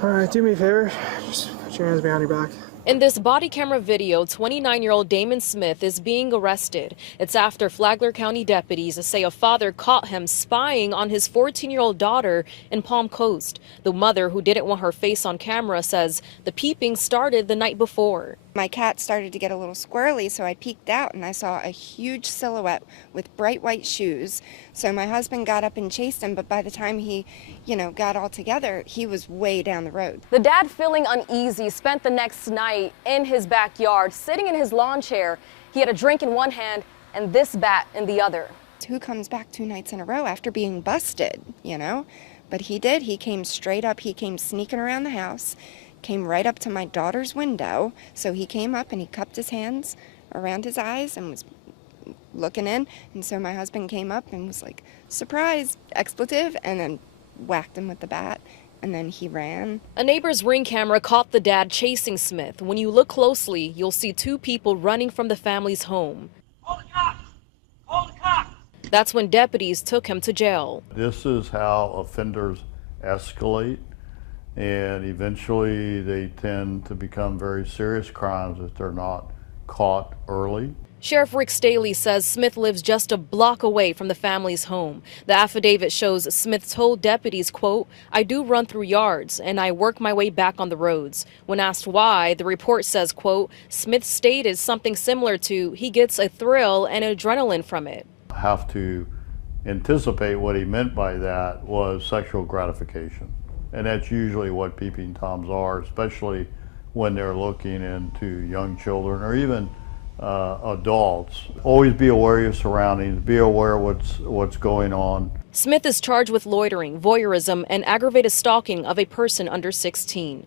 All right, do me a favor. Just put your hands behind your back. In this body camera video, 29-year-old Damon Smith is being arrested. It's after Flagler County deputies say a father caught him spying on his 14-year-old daughter in Palm Coast. The mother, who didn't want her face on camera, says the peeping started the night before. My cat started to get a little squirrely, so I peeked out and I saw a huge silhouette with bright white shoes. So my husband got up and chased him, but by the time he, got all together, he was way down the road. The dad, feeling uneasy, spent the next night in his backyard, sitting in his lawn chair. He had a drink in one hand and this bat in the other. Who comes back 2 nights in a row after being busted, But he did. He came straight up. He came sneaking around the house, came right up to my daughter's window. So he came up and he cupped his hands around his eyes and was looking in. And so my husband came up and was like, surprise, expletive, and then whacked him with the bat. And then he ran. A neighbor's Ring camera caught the dad chasing Smith. When you look closely, you'll see 2 people running from the family's home. Call the cops! Call the cops! That's when deputies took him to jail. This is how offenders escalate, and eventually they tend to become very serious crimes if they're not caught early. Sheriff Rick Staley says Smith lives just a block away from the family's home. The affidavit shows Smith told deputies, quote, "I do run through yards and I work my way back on the roads." When asked why, the report says, quote, Smith stated something similar to, he gets a thrill and adrenaline from it. Have to anticipate what he meant by that was sexual gratification. And that's usually what peeping toms are, especially when they're looking into young children or even adults. Always be aware of your surroundings, be aware of what's going on. Smith is charged with loitering, voyeurism, and aggravated stalking of a person under 16.